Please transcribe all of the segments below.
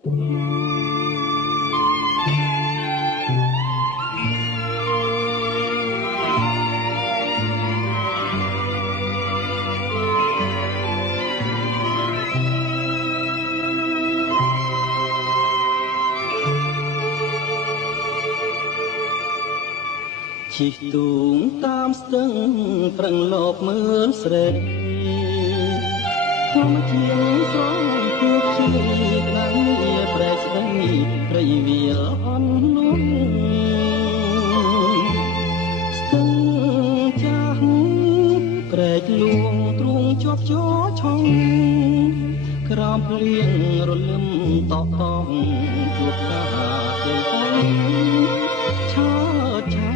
ជីកទូងតាមស្ទឹងប្រឹងលបមើលស្រីខ្ញុំជាស្រងគឺជាក្តាំងវាប្រែស្ដីព្រៃវាអន់នោះស្ទឹងចាស់ប្រែកលួងទ្រូងជាប់ចោឆងក្រោមភ្លៀងរលឹមតក់តងជួបការចេញទៅឆើតឆា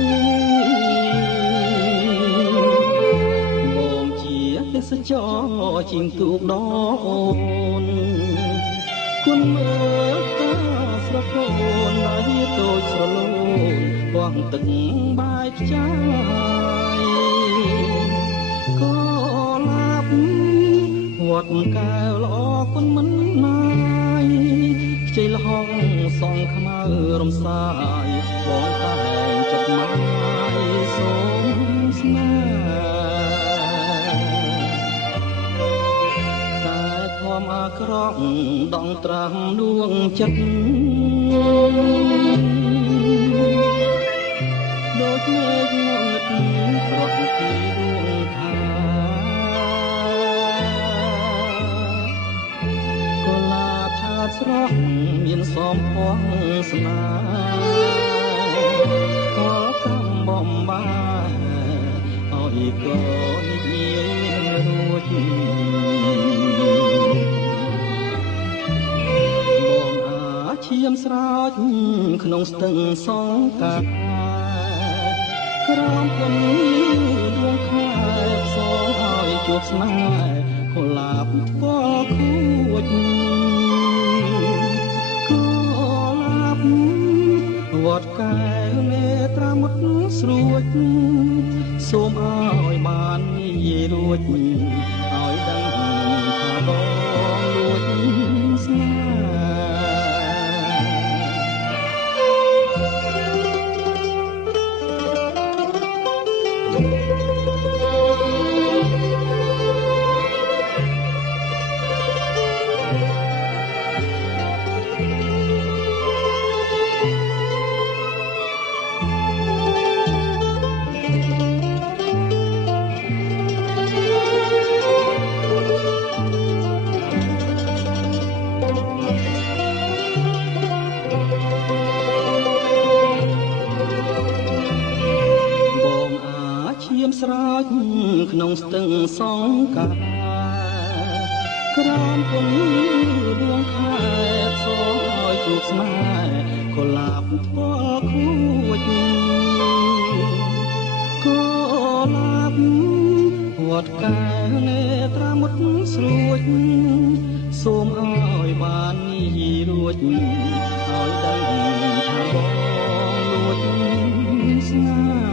យមកជាទេសចរជាងទូកដអូនគុណមើលតាស្រកូនហើយតូចស្រលូនបោះទឹកបាយខ្ចាយក៏ឡាប់វត្តកែវល្អគុណមិនណាយខ្ចីលហងសងខ្មៅរំសាយបងតែងចិត្តមកសូមស្នេហ៍តែធំអាក្រក់ដងត្រាំដួងចិត្តដូចមេឃងងឹតប្រត់ពីដួងខាកុលាបឆើតស្រស់មានសមពងស្នាកលកំបំបាឲ្យកូនយាយរួចបងអាឈាមស្រោចក្នុងស្ទឹងសងកាក្រោមគុណដួងខែផ្សងឲ្យជួបស្នេហ៍កុលាបផ្គាល់ខួចកុលាបវត្តកែវនេត្រាមុតស្រួចសូមឲ្យបាននិយាយរួចឲ្យដឹងថាបងលួចស្នេហ៍ស្រោចក្នុងស្ទឹងសងកាក្រោមគុណដួងខែផ្សងឲ្យជួបស្នេហ៍កុលាបផ្គាល់ខួចកុលាបវត្តកែវនេត្រាមុតស្រួចសូមឲ្យបាននិយាយរួចឲ្យដឹងថាបងលួចស្នេហ៍